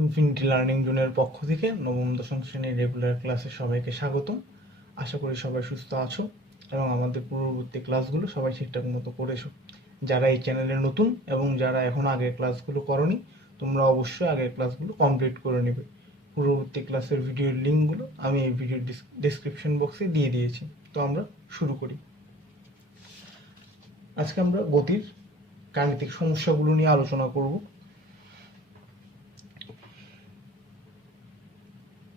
Infinity learning জোনের পক্ষ থেকে নবম দশম শ্রেণীর রেগুলার ক্লাসে সবাইকে স্বাগতম। আশা করি সবাই সুস্থ আছো এবং আমাদের পূর্ববর্তী ক্লাসগুলো সবাই ঠিকঠাক মতো করেছো। যারা এই চ্যানেলে নতুন এবং যারা এখন আগের ক্লাসগুলো করনি, তোমরা অবশ্যই আগের ক্লাসগুলো কমপ্লিট করে নেবে। পূর্ববর্তী ক্লাসের ভিডিওর লিঙ্কগুলো আমি এই ভিডিওর ডেসক্রিপশন বক্সে দিয়ে দিয়েছি। তো আমরা শুরু করি। আজকে আমরা গতির গাণিতিক সমস্যাগুলো নিয়ে আলোচনা করব।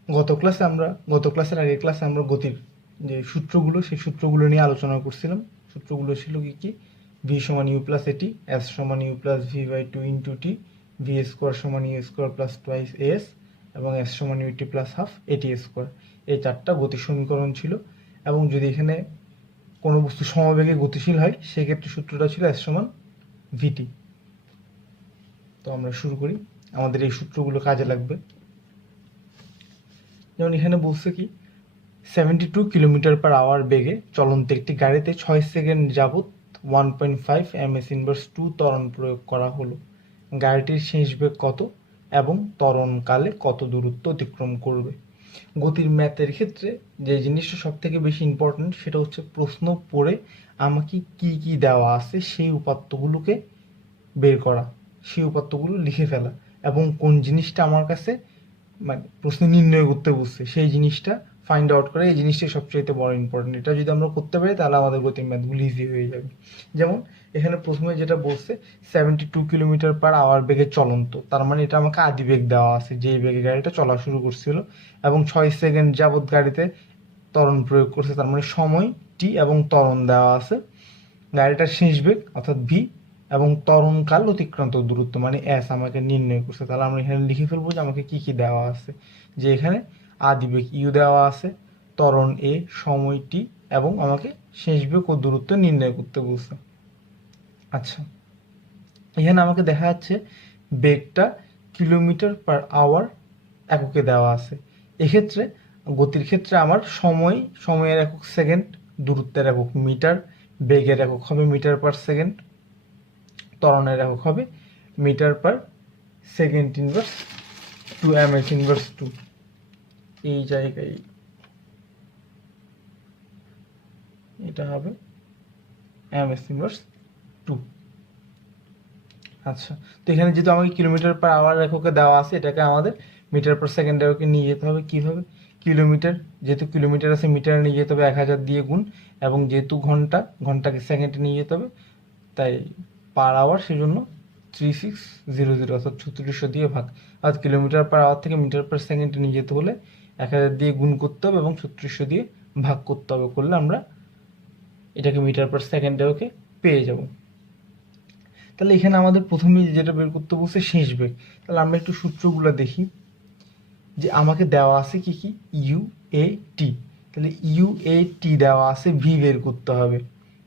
গত ক্লাসের আগের ক্লাসে আমরা গতির যে সূত্রগুলো, সেই সূত্রগুলো নিয়ে আলোচনা করছিলাম। সূত্রগুলো ছিল কি ভি সমান ইউ প্লাস এটি, এস সমান u plus v by two into t, v square সমান u square plus twice s এবং এস সমান u t plus half a t square. এই চারটা গতির সমীকরণ ছিল। এবং যদি এখানে কোনো বস্তু সমবেগে গতিশীল হয়, সেক্ষেত্রে সূত্রটা ছিল এস সমান ভিটি। তো আমরা শুরু করি। আমাদের এই সূত্রগুলো কাজে লাগবে। যেমন এখানে বলছে কি 72 কিলোমিটার পার আওয়ার বেগে চলন্ত একটি গাড়িতে 6 সেকেন্ড যাবত 1.5 ms ইনভার্স 2 ত্বরণ প্রয়োগ করা হলো। গাড়িটির শেষ বেগ কত এবং ত্বরণকালে কত দূরত্ব অতিক্রম করবে? গতির ম্যাথের ক্ষেত্রে যে জিনিসটা সব থেকে বেশি ইম্পর্টেন্ট, সেটা হচ্ছে প্রশ্ন পড়ে আমাকে কি কি দেওয়া আছে সেই উপাত্তগুলোকে বের করা, সেই উপাত্তগুলো লিখে ফেলা এবং কোন জিনিসটা আমার কাছে মানে প্রশ্ন নির্ণয় করতে বলছে সেই জিনিসটা ফাইন্ড আউট করে, এই জিনিসটাই সবচেয়ে বড় ইম্পর্টেন্ট। এটা যদি আমরা করতে পারি তাহলে আমাদের গতির ম্যাথগুলো ইজি হয়ে যাবে। যেমন এখানে প্রথমে যেটা বলছে 72 কিলোমিটার পার আওয়ার বেগে চলন্ত, তার মানে এটা আমাকে আদি বেগ দেওয়া আছে, যেই বেগে গাড়িটা চলা শুরু করছিল, এবং 6 সেকেন্ড যাবৎ গাড়িতে ত্বরণ প্রয়োগ করছে, তার মানে সময় টি এবং ত্বরণ দেওয়া আছে। গাড়িটার শেষ বেগ অর্থাৎ ভি এবং ত্বরণকাল অতিক্রান্ত দূরত্ব মানে এস আমাকে নির্ণয় করছে। তাহলে আমরা এখানে লিখে ফেলবো যে আমাকে কি কি দেওয়া আছে। যে এখানে আদি বেগ ইউ দেওয়া আছে, ত্বরণ এ, সময় টি এবং আমাকে শেষ বেগ ও দূরত্ব নির্ণয় করতে বলছে। আচ্ছা, এখানে আমাকে দেখা যাচ্ছে বেগটা কিলোমিটার পার আওয়ার এককে দেওয়া আছে। এক্ষেত্রে গতির ক্ষেত্রে আমার সময়ের একক সেকেন্ড, দূরত্বের একক মিটার, বেগের একক হবে মিটার পার সেকেন্ড, ত্বরণের একক হবে metre per second inverse 2 ms inverse 2। এই জায়গায় এটা হবে ms ইনভার্স 2। আচ্ছা, তো এখানে যেহেতু আমাকে কিলোমিটার পার আওয়ার এককে দেওয়া আছে, এটাকে আমাদের মিটার পার সেকেন্ড এককে নিয়ে যেতে হবে। কীভাবে? কিলোমিটার, যেহেতু কিলোমিটার আছে মিটারে নিয়ে যেতে হবে 1000 দিয়ে গুণ, এবং যেহেতু ঘন্টাকে সেকেন্ডে নিয়ে যেতে হবে, তাই পার আওয়ার সেজন্য 3600 অর্থাৎ 3600 দিয়ে ভাগ। অর্থাৎ কিলোমিটার পার আওয়ার থেকে মিটার পার সেকেন্ডে নিয়ে যেতে হলে 1000 দিয়ে গুণ করতে হবে এবং 3600 দিয়ে ভাগ করতে হবে। করলে আমরা এটাকে মিটার পার সেকেন্ডে ওকে পেয়ে যাব। তাহলে এখানে আমাদের প্রথমেই যেটা বের করতে বলছে শেষ বেগ। তাহলে আমরা একটু সূত্রগুলো দেখি। যে আমাকে দেওয়া আছে কি কি ইউ এ টি, তাহলে ইউ এ টি দেওয়া আছে, ভি বের করতে হবে।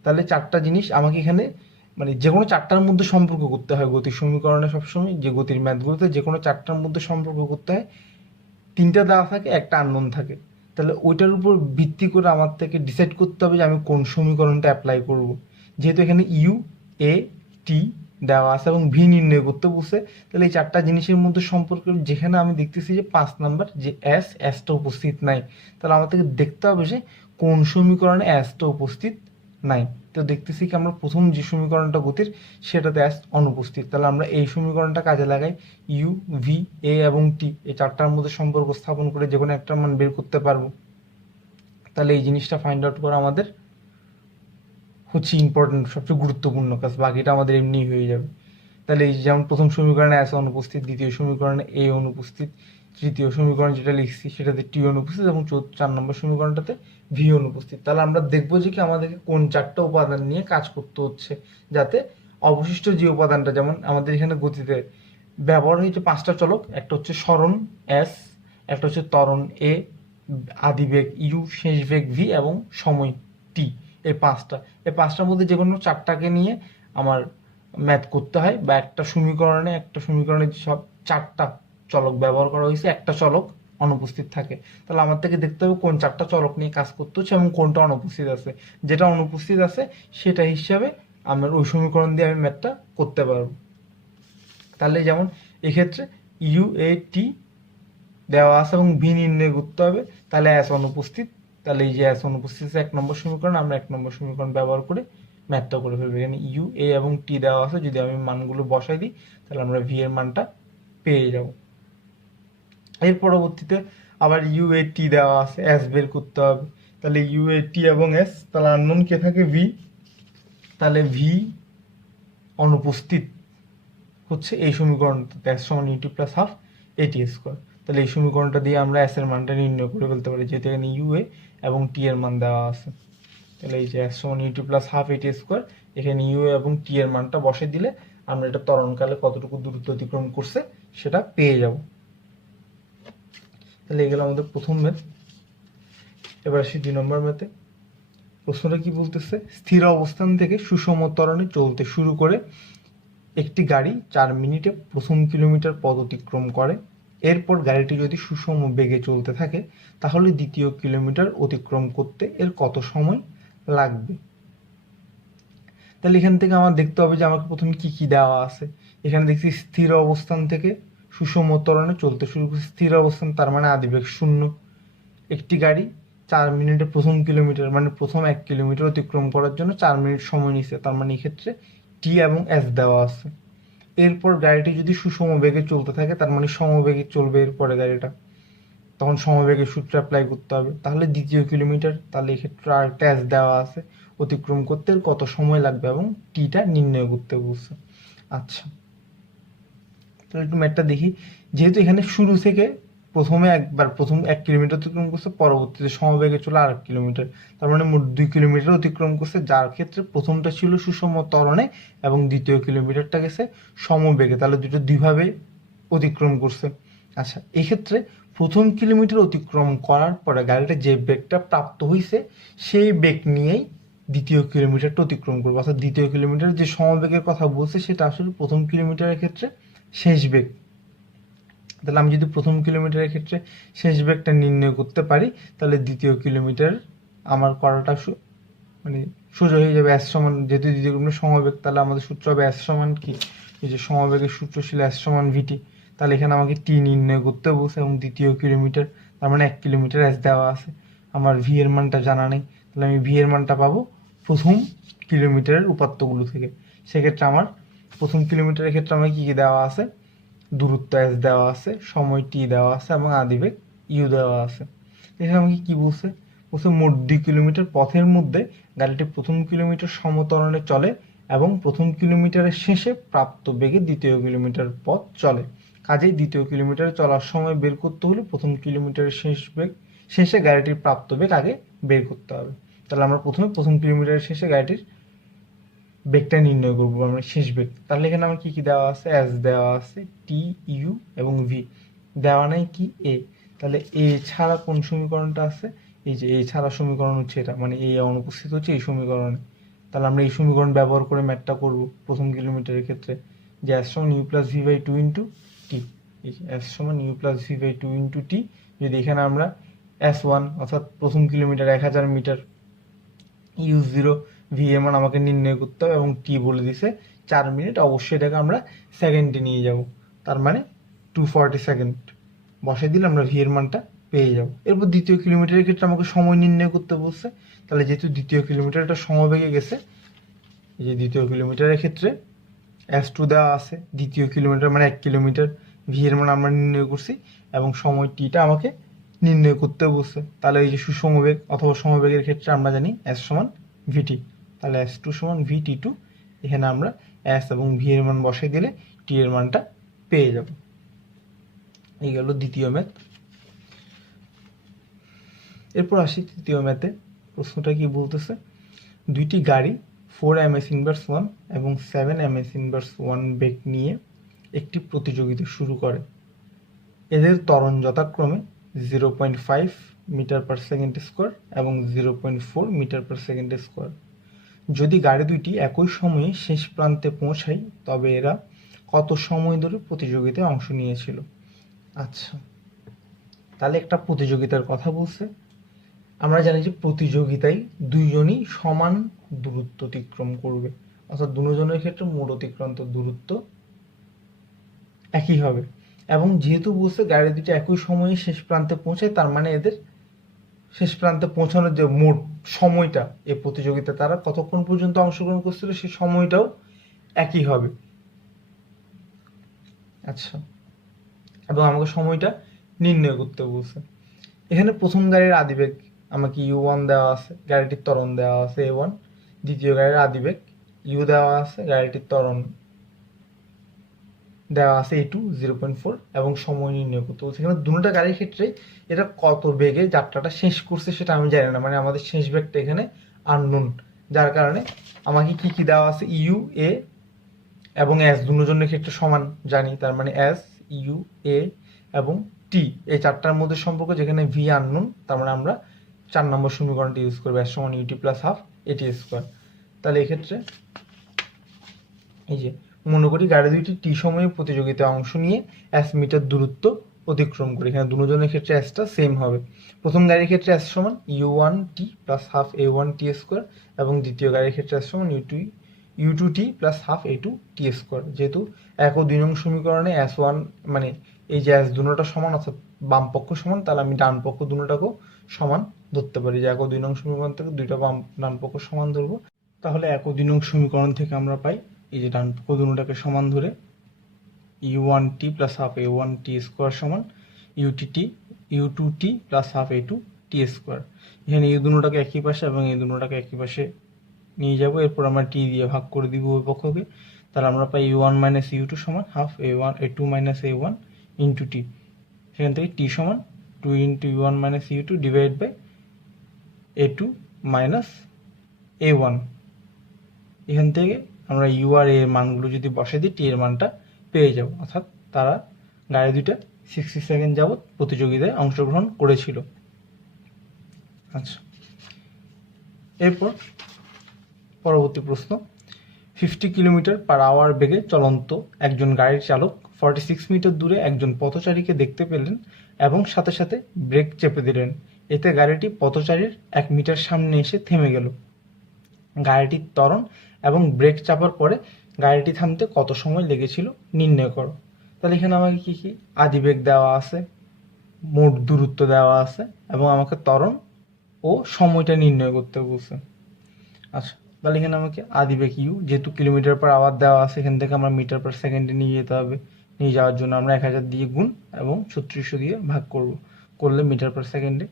তাহলে চারটা জিনিস আমাকে এখানে মানে যে কোনো চারটার মধ্যে সম্পর্ক করতে হয় গতির সমীকরণে। সবসময় যে গতির ম্যাথগুলোতে যে কোনো চারটার মধ্যে সম্পর্ক করতে হয়, তিনটা দেওয়া থাকে, একটা আননোন থাকে। তাহলে ওইটার উপর ভিত্তি করে আমার থেকে ডিসাইড করতে হবে যে আমি কোন সমীকরণটা অ্যাপ্লাই করব। যেহেতু এখানে ইউ এ টি দেওয়া আছে এবং ভি নির্ণয় করতে বলছে, তাহলে এই চারটা জিনিসের মধ্যে সম্পর্ক যেখানে আমি দেখতেছি যে 5 নাম্বার যে এসটা উপস্থিত নাই, তাহলে আমার থেকে দেখতে হবে যে কোন সমীকরণে এসটা উপস্থিত নাই। তো দেখতেছি কি আমরা প্রথম যে সমীকরণটা গতির, সেটাতে এস অনুপস্থিত। তাহলে আমরা এই সমীকরণটা কাজে লাগাই, ইউ ভি এ এবং টি এই চারটার মধ্যে সম্পর্ক স্থাপন করে যে কোনো একটা মান বের করতে পারবো। তাহলে এই জিনিসটা ফাইন্ড আউট করা আমাদের হচ্ছে ইম্পর্টেন্ট, সবচেয়ে গুরুত্বপূর্ণ কাজ। বাকিটা আমাদের এমনি হয়ে যাবে। তাহলে এই যেমন প্রথম সমীকরণে এস অনুপস্থিত, দ্বিতীয় সমীকরণে এ অনুপস্থিত, তৃতীয় সমীকরণ যেটা লিখছি সেটাতে টি অনুপস্থিত এবং 4 নম্বর সমীকরণটাতে ভি অনুপস্থিত। তাহলে আমরা দেখবো যে কি আমাদেরকে কোন চারটা উপাদান নিয়ে কাজ করতে হচ্ছে, যাতে অবশিষ্ট যে উপাদানটা, যেমন আমাদের এখানে গতিতে ব্যবহার হয়েছে 5টা চলক। একটা হচ্ছে সরণ এস, একটা হচ্ছে ত্বরণ এ, আদি বেগ ইউ, শেষ বেগ ভি এবং সময় টি। এই পাঁচটার মধ্যে যে কোনো চারটাকে নিয়ে আমার ম্যাথ করতে হয়, বা একটা সমীকরণে সব চারটা চলক ব্যবহার করা হয়েছে, একটা চলক অনুপস্থিত থাকে। তাহলে আমার থেকে দেখতে হবে কোন চারটা চলক নিয়ে কাজ করতে হচ্ছে এবং কোনটা অনুপস্থিত আছে। যেটা অনুপস্থিত আছে সেটা হিসাবে আমার ওই সমীকরণ দিয়ে আমি ম্যাথটা করতে পারবো। তাহলে যেমন এক্ষেত্রে ইউ এ টি দেওয়া আছে এবং ভি নির্ণয় করতে হবে, তাহলে এস অনুপস্থিত। তাহলে এই যে এস অনুপস্থিত 1 নম্বর সমীকরণ, আমরা 1 নম্বর সমীকরণ ব্যবহার করে ম্যাথটা করে ফেলবো। এখানে ইউ এ এবং টি দেওয়া আছে, যদি আমি মানগুলো বসাই দিই তাহলে আমরা ভি এর মানটা পেয়ে যাব। এর পরবর্তীতে আবার ইউ এ টি দেওয়া আছে, এস বের করতে হবে। তাহলে ইউ এ টি এবং এস, তাহলে আননোন কে থাকে ভি, তাহলে ভি অনুপস্থিত হচ্ছে এই সমীকরণটাতে এস সমান UT plus half a t square. তাহলে এই সমীকরণটা দিয়ে আমরা এস এর মানটা নির্ণয় করে ফেলতে পারি, যেহেতু এখানে ইউ এ এবং টি এর মান দেওয়া আছে। তাহলে এই যে এস সমান UT plus half a t square, এখানে ইউ এ এবং টি এর মানটা বসে দিলে আমরা এটা ত্বরণকালে কতটুকু দূরত্ব অতিক্রম করছে সেটা পেয়ে যাব। তাহলে এগুলো আমাদের প্রথম ম্যাথ। এবার আসি 2 নম্বর ম্যাথে। প্রশ্নটা কি বলতেছে, স্থির অবস্থান থেকে সুষম ত্বরণে চলতে শুরু করে একটি গাড়ি 4 মিনিটে প্রথম কিলোমিটার পথ অতিক্রম করে। এরপর গাড়িটি যদি সুষম বেগে চলতে থাকে তাহলে দ্বিতীয় কিলোমিটার অতিক্রম করতে এর কত সময় লাগবে। তাহলে এখান থেকে আমার দেখতে হবে যে আমাকে প্রথমে কি কি দেওয়া আছে। এখানে দেখছি স্থির অবস্থান থেকে সুষম ত্বরণে চলতে শুরু করছে। স্থির অবস্থান তার মানে আদিবেগ 0। একটি গাড়ি 4 মিনিটে প্রথম কিলোমিটার, মানে প্রথম 1 কিলোমিটার অতিক্রম করার জন্য 4 মিনিট সময় নিচ্ছে, তার মানে এক্ষেত্রে টি এবং এস দেওয়া আছে। এরপর গাড়িটি যদি সুষম বেগে চলতে থাকে তার মানে সমবেগে চলবে এরপরে গাড়িটা, তখন সমবেগের সূত্র অ্যাপ্লাই করতে হবে। তাহলে দ্বিতীয় কিলোমিটার, তাহলে এক্ষেত্রে আর এস দেওয়া আছে, অতিক্রম করতে কত সময় লাগবে এবং টিটা নির্ণয় করতে বলছে। আচ্ছা, তাহলে একটু ম্যাথটা দেখি। যেহেতু এখানে শুরু থেকে প্রথম 1 কিলোমিটার অতিক্রম করছে, পরবর্তীতে সমবেগে চলে আর 1 কিলোমিটার, তার মানে মোট 2 কিলোমিটার অতিক্রম করছে, যার ক্ষেত্রে প্রথমটা ছিল সুষম ত্বরণে এবং দ্বিতীয় কিলোমিটারটা গেছে সমবেগে, তাহলে দুটো দুইভাবে অতিক্রম করছে। আচ্ছা, এক্ষেত্রে প্রথম কিলোমিটার অতিক্রম করার পরে গাড়িটা যে বেগটা প্রাপ্ত হয়েছে সেই বেগ নিয়েই দ্বিতীয় কিলোমিটারটা অতিক্রম করবো। অর্থাৎ দ্বিতীয় কিলোমিটার যে সমবেগের কথা বলছে সেটা আসলে প্রথম কিলোমিটারের ক্ষেত্রে শেষ বেগ। তাহলে আমি যদি প্রথম কিলোমিটারের ক্ষেত্রে শেষ বেগটা নির্ণয় করতে পারি তাহলে দ্বিতীয় কিলোমিটার আমার করাটা মানে সোজা হয়ে যাবে। এস সমান, যেহেতু দ্বিতীয় কিলোমিটার সমবেগ, তাহলে আমাদের সূত্র হবে এস সমান কি, এই যে সমবেগের সূত্র ছিল এস সমান ভিটি। তাহলে এখানে আমাকে টি নির্ণয় করতে বলছে এবং দ্বিতীয় কিলোমিটার তার মানে 1 কিলোমিটার এস দেওয়া আছে, আমার ভি এর মানটা জানা নেই, তাহলে আমি ভি এর মানটা পাবো প্রথম কিলোমিটারের উপাত্তগুলো থেকে। সেক্ষেত্রে আমার প্রথম কিলোমিটারের ক্ষেত্রে আমার কি কি দেওয়া আছে, দূরত্ব এস দেওয়া আছে, সময় টি দেওয়া আছে এবং আদিবেগ ইউ দেওয়া আছে। এখানে আমাকে কি বলছে, বলছে মোট 2 কিলোমিটার পথের মধ্যে গাড়িটি প্রথম কিলোমিটার সমত্বরণে চলে এবং প্রথম কিলোমিটারের শেষে প্রাপ্ত বেগে দ্বিতীয় কিলোমিটার পথ চলে। কাজেই দ্বিতীয় কিলোমিটারে চলার সময় বের করতে হলে প্রথম কিলোমিটারের শেষে গাড়িটির প্রাপ্ত বেগ আগে বের করতে হবে। তাহলে আমরা প্রথম কিলোমিটারের শেষে গাড়িটির বেগটা নির্ণয় করবো, আমরা শেষ বেগ। তাহলে এখানে আমার কি কি দেওয়া আছে, এস দেওয়া আছে, টি, ইউ এবং ভি দেওয়া নাই কি এ। তাহলে এ ছাড়া কোন সমীকরণটা আছে, এই যে এ ছাড়া সমীকরণ হচ্ছে এটা, মানে এ অনুপস্থিত হচ্ছে এই সমীকরণে। তাহলে আমরা এই সমীকরণ ব্যবহার করে ম্যাথটা করব প্রথম কিলোমিটারের ক্ষেত্রে, যে এস সমান u plus v by two into t. এই যে এস সমান u plus v by two into t, যদি এখানে আমরা এস ওয়ান অর্থাৎ প্রথম kilometre 1000 metre, u zero v এর মান আমাকে নির্ণয় করতে হবে এবং টি বলে দিছে 4 মিনিট, অবশ্যই এটাকে আমরা সেকেন্ডে নিয়ে যাব, তার মানে 240 সেকেন্ড বসে দিলে আমরা ভি এর মানটা পেয়ে যাব। এরপর দ্বিতীয় কিলোমিটারের ক্ষেত্রে আমাকে সময় নির্ণয় করতে বলছে। তাহলে যেহেতু দ্বিতীয় কিলোমিটার এটা সমবেগে গেছে, এই যে দ্বিতীয় কিলোমিটারের ক্ষেত্রে এস টু দেওয়া আছে, দ্বিতীয় কিলোমিটার মানে 1 কিলোমিটার, ভি এর মান আমরা নির্ণয় করছি এবং সময় টিটা আমাকে নির্ণয় করতে বলছে। তাহলে এই যে সুসমবেগ অথবা সমবেগের ক্ষেত্রে আমরা জানি এস সমান ভিটি, তাহলে এস টু সমান ভি টি টু। এখানে আমরা এস এবং ভি এর মান বসাই দিলে টি এর মানটা পেয়ে যাব। এই গেল দ্বিতীয় ম্যাথ। এরপর আসি তৃতীয় ম্যাথে। প্রশ্নটা কি বলতেছে, দুইটি গাড়ি 4 ms ইনভার্স 1 এবং 7 ms ইনভার্স 1 বেগ নিয়ে একটি প্রতিযোগিতা শুরু করে। এদের ত্বরণ যথাক্রমে 0.5 মিটার পার সেকেন্ড স্কোয়ার এবং 0.4 মিটার পার সেকেন্ড স্কোয়ার। যদি গাড়ি দুইটি একই সময়ে শেষ প্রান্তে পৌঁছায় তবে এরা কত সময় ধরে প্রতিযোগিতায় অংশ নিয়েছিল। আচ্ছা, তাহলে একটা প্রতিযোগিতার কথা বলছে। আমরা জানি যে প্রতিযোগিতায় দুইজনই সমান দূরত্ব অতিক্রম করবে, অর্থাৎ দুজনের ক্ষেত্রে মোট অতিক্রান্ত দূরত্ব একই হবে। এবং যেহেতু বলছে গাড়ি দুটো একই সময়ে শেষ প্রান্তে পৌঁছায়, তার মানে এদের শেষ প্রান্তে পৌঁছানোর যে মোট সময়টা এই প্রতিযোগিতা তারা কতক্ষণ পর্যন্ত অংশগ্রহণ করছিল সেই সময়টাও একই হবে। আচ্ছা, এবং আমাকে সময়টা নির্ণয় করতে বলছে। এখানে প্রথম গাড়ির আদিবেগ আমাকে u1 দেওয়া আছে, গাড়িটির ত্বরণ দেওয়া আছে a1। দ্বিতীয় গাড়ির আদিবেগ u দেওয়া আছে, গাড়িটির ত্বরণ দেওয়া আছে a2 0.4 এবং সময় নির্ণয় করতে বলছে। এখানে দুটো গাড়ির ক্ষেত্রে এটা কত বেগে যাত্রাটা শেষ করছে সেটা আমি জানি না, মানে আমাদের শেষ বেগটা এখানে আননোন, যার কারণে আমাকে কি কি দেওয়া আছে ইউ এ এবং এস দুজনের ক্ষেত্রে সমান জানি, তার মানে এস ইউ এ এবং টি এই চারটার মধ্যে সম্পর্ক, যেখানে ভি আননোন, তার মানে আমরা 4 নম্বর সমীকরণটি ইউজ করবো, এস সমান UT plus half a t square. তাহলে এক্ষেত্রে এই যে মনে করি গাড়ি দুইটি টি সময়ে প্রতিযোগিতায় অংশ নিয়ে এস মিটার দূরত্ব অতিক্রম করে, এখানে দুজনের ক্ষেত্রে এসটা সেম হবে। প্রথম গাড়ির ক্ষেত্রে এস সমান u one t plus half a one t square এবং দ্বিতীয় গাড়ির ক্ষেত্রে এস সমান u two t plus half a two t square. যেহেতু 1 ও 2 নং সমীকরণে এস ওয়ান মানে এই যে এস দুটোটা সমান, অর্থাৎ বাম পক্ষ সমান, তাহলে আমি ডান পক্ষ দুটোটাকেও সমান ধরতে পারি, যে 1 ও 2 নং সমীকরণ থেকে দুইটা ডান পক্ষ সমান ধরবো। তাহলে 1 ও 2 নং সমীকরণ থেকে আমরা পাই এই যে ডান পক্ষ দুটোটাকে সমান ধরে u one t plus half a one t square সমান u two t plus half a two t square. এখানে এই দুটোটাকে একই পাশে এবং এই দুটোটাকে একই পাশে নিয়ে যাব, এরপর আমরা টি দিয়ে ভাগ করে দিব ওই পক্ষকে, তাহলে আমরা পাই u one minus u two সমান half a two minus a one into t. সেখান থেকে টি সমান 2 into u one minus u two divide by a two minus a one. এখান থেকে আমরা ইউ আর এর মানগুলো যদি বসে দিই টি এর মানটা পেয়ে যাব, অর্থাৎ তারা গাড়ি দুইটা 60 সেকেন্ড যাবৎ প্রতিযোগিতায় অংশগ্রহণ করেছিল। আচ্ছা, এরপর পরবর্তী প্রশ্ন, 50 কিলোমিটার পার আওয়ার বেগে চলন্ত একজন গাড়ির চালক 46 মিটার দূরে একজন পথচারীকে দেখতে পেলেন এবং সাথে সাথে ব্রেক চেপে দিলেন। এতে গাড়িটি পথচারীর 1 মিটার সামনে এসে থেমে গেল। গাড়িটির ত্বরণ এবং ব্রেক চাপার পরে গাড়িটি থামতে কত সময় লেগেছিল নির্ণয় করো। তাহলে এখানে আমাকে কি কি আদিবেগ দেওয়া আছে, মোট দূরত্ব দেওয়া আছে এবং আমাকে ত্বরণ ও সময়টা নির্ণয় করতে বলছে। আচ্ছা, তাহলে এখানে আমাকে আদিবেগ ইউ, যেহেতু কিলোমিটার পার আওয়ার দেওয়া আছে, এখান থেকে আমরা মিটার পার সেকেন্ডে নিয়ে যেতে হবে। নিয়ে যাওয়ার জন্য আমরা 1000 দিয়ে গুণ এবং 3600 দিয়ে ভাগ করলে মিটার পার সেকেন্ডে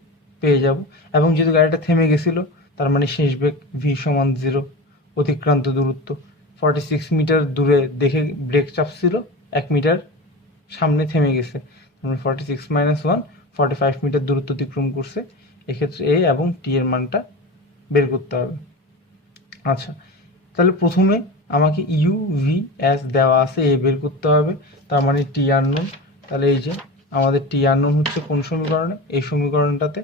পেয়ে যাব। এবং যেহেতু গাড়িটা থেমে গেছিল, তার মানে শেষ বেগ ভি সমান 0, অতিক্রান্ত দূরত্ব 46 মিটার দূরে দেখে ব্রেক চাপছিল, 1 মিটার সামনে থেমে গেছে, মানে 46 মাইনাস 1 45 মিটার দূরত্ব অতিক্রম করছে। এক্ষেত্রে এ এবং টি এর মানটা বের করতে হবে। আচ্ছা, তাহলে প্রথমে আমাকে ইউ ভি এস দেওয়া আছে, এ বের করতে হবে, তার মানে টি আননোন। তাহলে এই যে আমাদের টি আননোন হচ্ছে কোন সমীকরণে, এই সমীকরণটাতে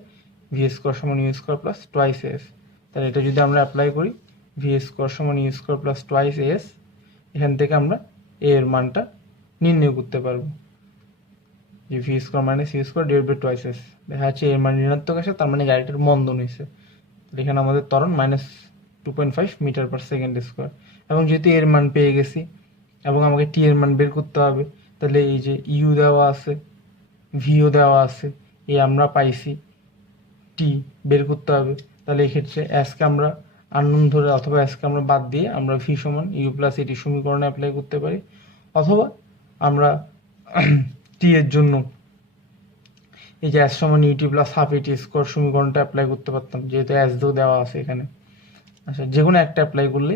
ভি স্কোয়ার সমান u square plus twice s. তাহলে এটা যদি আমরা অ্যাপ্লাই করি, ভি স্কোয়ার সমান u square plus twice s, এখান থেকে আমরা এ এর মানটা নির্ণয় করতে পারবো, যে v square minus u square divide by twice s. দেখা যাচ্ছে এর মান ঋণাত্মক আসে, তার মানে গাড়িটার মন্দন হয়েছে। এখানে আমাদের ত্বরণ minus 2.5 metre per second square. এবং যেহেতু এর মান পেয়ে গেছি এবং আমাকে টি এর মান বের করতে হবে, তাহলে এই যে ইউ দেওয়া আছে, ভিও দেওয়া আছে, এ আমরা পাইছি, টি বের করতে হবে। তাহলে এক্ষেত্রে এসকে আমরা আননোন ধরে অথবা এসকে আমরা বাদ দিয়ে আমরা ভি সমান ইউ প্লাস এটি সমীকরণে অ্যাপ্লাই করতে পারি, অথবা আমরা টি এর জন্য এই যে এস সমান UT plus half a t square সমীকরণটা অ্যাপ্লাই করতে পারতাম, যেহেতু এস দেওয়া আছে এখানে। আচ্ছা, যে কোনো একটা অ্যাপ্লাই করলে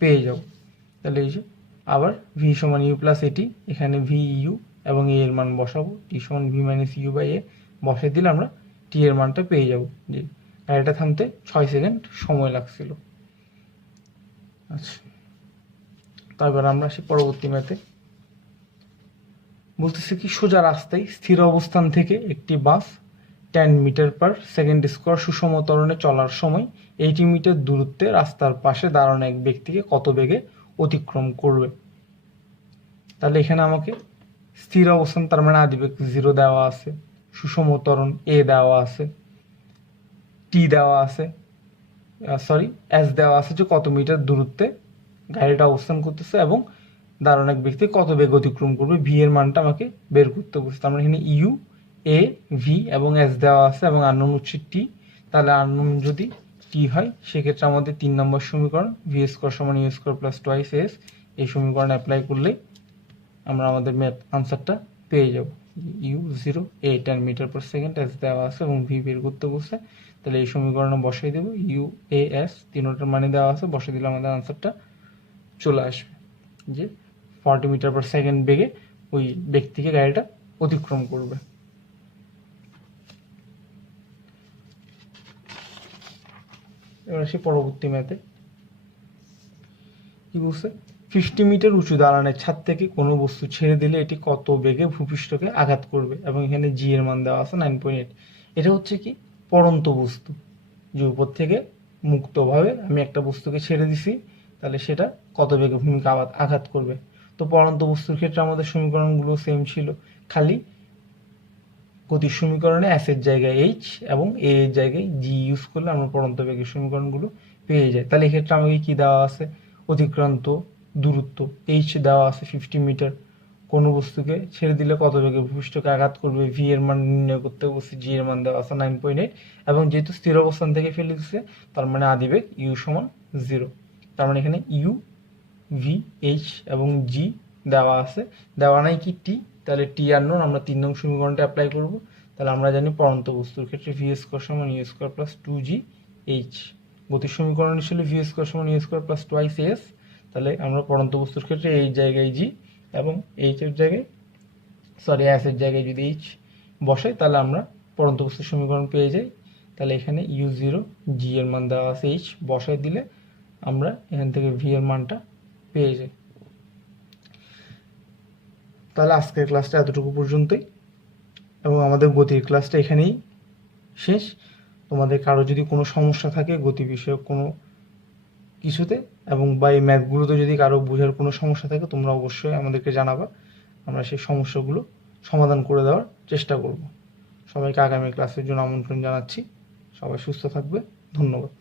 পেয়ে যাও। তাহলে এই যে আবার ভি সমান ইউ প্লাস এটি, এখানে ভি ইউ এবং এ এর মান বসাবো, টি সমান ভি মাইনাস ইউ বাই এ বসে দিলে আমরা টি এর মানটা পেয়ে যাব, যে গাড়িটা থামতে 6 সেকেন্ড সময় লাগছিল। আচ্ছা, তারপর আমরা আসি পরবর্তী ম্যাথে। বলতেছে কি, সোজা রাস্তায় স্থির অবস্থান থেকে একটি বাস 10 মিটার পার সেকেন্ড স্কোয়ার সুষম ত্বরণে চলার সময় 80 মিটার দূরত্বে রাস্তার পাশে দাঁড়ানো এক ব্যক্তিকে কত বেগে অতিক্রম করবে। তাহলে এখানে আমাকে স্থির অবস্থান, তার মানে আদিবেগ 0 দেওয়া আছে, সুষম ত্বরণ এ দেওয়া আছে, টি দেওয়া আছে, এস দেওয়া আছে যে কত মিটার দূরত্বে গাড়িটা অবস্থান করতেছে, এবং দাঁড়ানো এক ব্যক্তি কত বেগ অতিক্রম করবে, ভি এর মানটা আমাকে বের করতে বলছে। তার মানে এখানে ইউ, এ, ভি এবং এস দেওয়া আছে এবং আননোন হচ্ছে টি। তাহলে আননোন যদি টি হয় সেক্ষেত্রে আমাদের 3 নম্বর সমীকরণ ভি স্কোয়ার সমান u square plus twice s, এই সমীকরণ অ্যাপ্লাই করলেই আমরা আমাদের ম্যাথ আনসারটা পেয়ে যাব। U 0, a 10 metre per second, s দেওয়া আছে এবং ভি বের করতে বলছে। তাহলে এই সমীকরণে বসাই দেবো, ইউ, এ, এস তিনটার মানে দেওয়া আছে, বসাই দিলে আমাদের আনসারটা চলে আসবে যে 40 মিটার পার সেকেন্ড বেগে ওই ব্যক্তিকে গাড়িটা অতিক্রম করবে। এবার আসি পরবর্তী ম্যাথে। কি বলছে, 50 মিটার উঁচু দালানের ছাদ থেকে কোনো বস্তু ছেড়ে দিলে এটি কত বেগে ভূপৃষ্ঠকে আঘাত করবে, এবং এখানে জি এর মান দেওয়া আছে 9.8। এটা হচ্ছে কি পড়ন্ত বস্তু, যে উপর থেকে মুক্তভাবে আমি একটা বস্তুকে ছেড়ে দিছি, তাহলে সেটা কত বেগে ভূমিকে আঘাত করবে। তো পড়ন্ত বস্তুর ক্ষেত্রে আমাদের সমীকরণগুলো সেম ছিল, খালি গতির সমীকরণে এস এর জায়গায় এইচ এবং এ এর জায়গায় জি ইউজ করলে আমরা পড়ন্ত বেগের সমীকরণগুলো পেয়ে যাই। তাহলে এক্ষেত্রে আমাকে কি দেওয়া আছে, অতিক্রান্ত দূরত্ব এইচ দেওয়া আছে 50 মিটার, কোনো বস্তুকে ছেড়ে দিলে কত বেগে ভূপৃষ্ঠকে আঘাত করবে, ভি এর মান নির্ণয় করতে বলছি, জি এর মান দেওয়া আছে 9.8 এবং যেহেতু স্থির অবস্থান থেকে ফেলে দিচ্ছে তার মানে আদিবেগ ইউ সমান 0। তার মানে এখানে ইউ, ভি, এইচ এবং জি দেওয়া আছে, দেওয়া নাই কি টি, তাহলে টি আননোন, আমরা 3 নং সমীকরণটা অ্যাপ্লাই করব। তাহলে আমরা জানি পড়ন্ত বস্তুর ক্ষেত্রে ভি স্কোয়ার সমান ইউ স্কোয়ার প্লাস 2জি এইচ, গতির সমীকরণ ছিল ভি স্কোয়ার সমান u square plus twice s. তাহলে আমরা পড়ন্ত বস্তুর ক্ষেত্রে এই জায়গায় জি এবং এইচ এর জায়গায় এস এর জায়গায় যদি এইচ বসাই তাহলে আমরা পড়ন্ত বস্তুর সমীকরণ পেয়ে যাই। তাহলে এখানে ইউ 0, জি এর মান দেওয়া আছে এইচ, বসাই দিলে আমরা এখান থেকে ভি এর মানটা পেয়ে যাই। তাহলে আজকের ক্লাসটা এতটুকু পর্যন্তই এবং আমাদের গতির ক্লাসটা এখানেই শেষ। তোমাদের কারো যদি কোনো সমস্যা থাকে গতি বিষয়ক কোনো কিছুতে এবং বা এই ম্যাথগুলোতে যদি কারো বোঝার কোনো সমস্যা থাকে তোমরা অবশ্যই আমাদেরকে জানাবা, আমরা সেই সমস্যাগুলো সমাধান করে দেওয়ার চেষ্টা করব। সবাইকে আগামী ক্লাসের জন্য আমন্ত্রণ জানাচ্ছি। সবাই সুস্থ থাকবে, ধন্যবাদ।